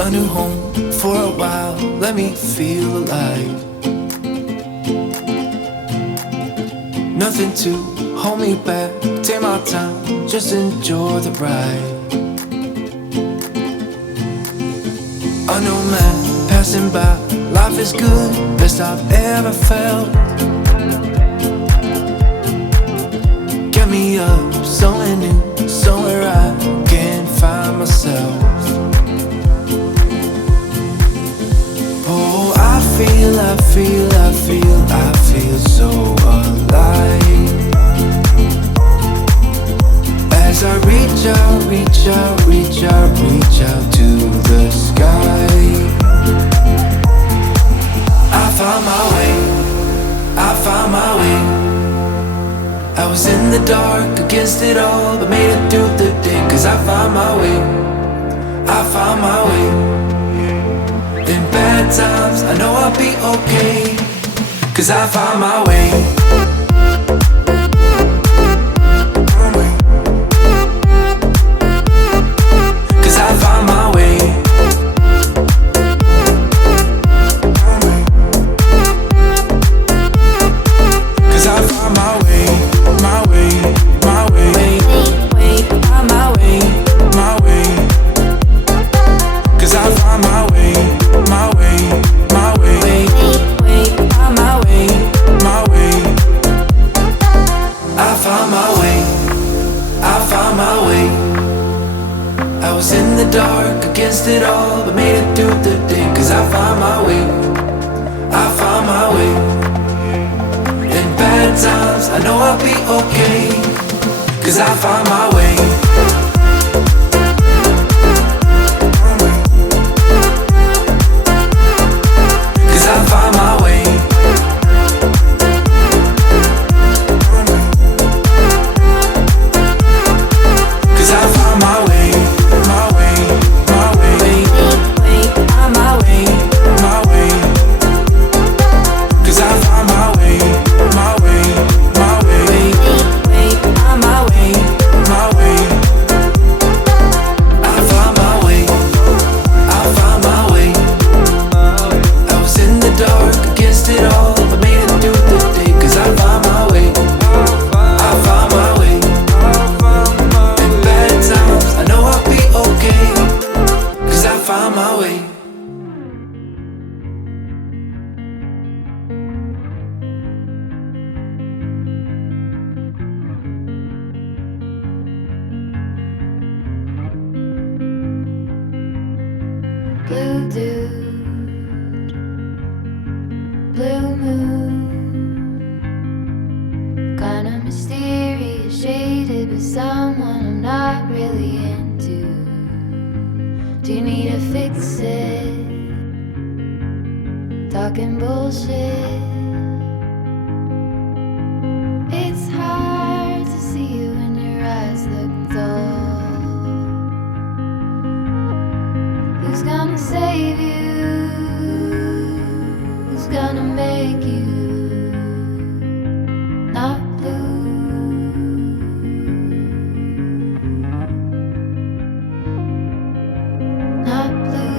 a new home for a while. Let me feel alive. Nothing to hold me back. Take my time, just enjoy the ride. A new man passing by. Life is good, best I've ever felt. Get me up, somewhere new, somewhere I can find myself. Oh, I feel so alive. As I reach out to the sky. I found my way. I was in the dark against it all, but made it through the day. Cause I found my way. In bad times, I know I'll be okay. Cause I found my way. Cause I found my way. Cause I found my way. My way. Cause I found my way. My way. I was in the dark against it all, but made it through the day. Cause I found my way. In bad times, I know I'll be okay. Cause I found my way. Cause I found my way. Cause I found my way. Blue dude, blue moon, kinda mysterious, shaded with someone I'm not really into. Do you need to fix it? Talking bullshit. It's hard to see you when your eyes look dull. Who's gonna save you? Who's gonna make you not blue? Not blue.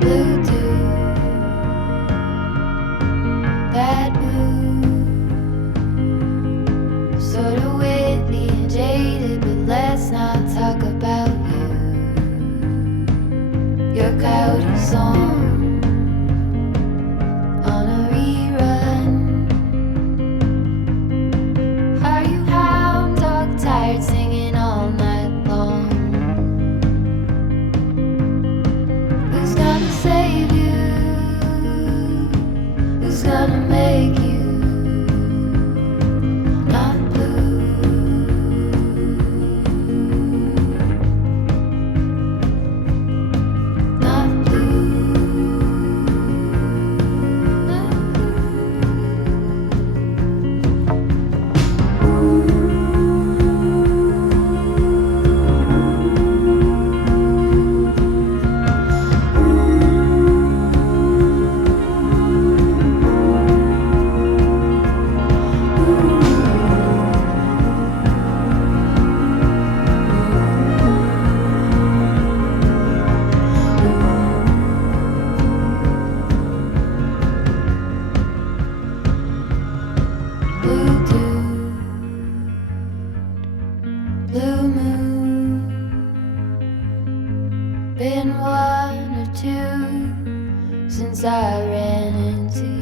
Blue dude, that mood, sorta witty and jaded, but let's not talk about you. Your coyote song on a rerun. Are you hound dog tired singing all night long? Who's gonna save you? Who's gonna make you not blue? Not blue. I ran into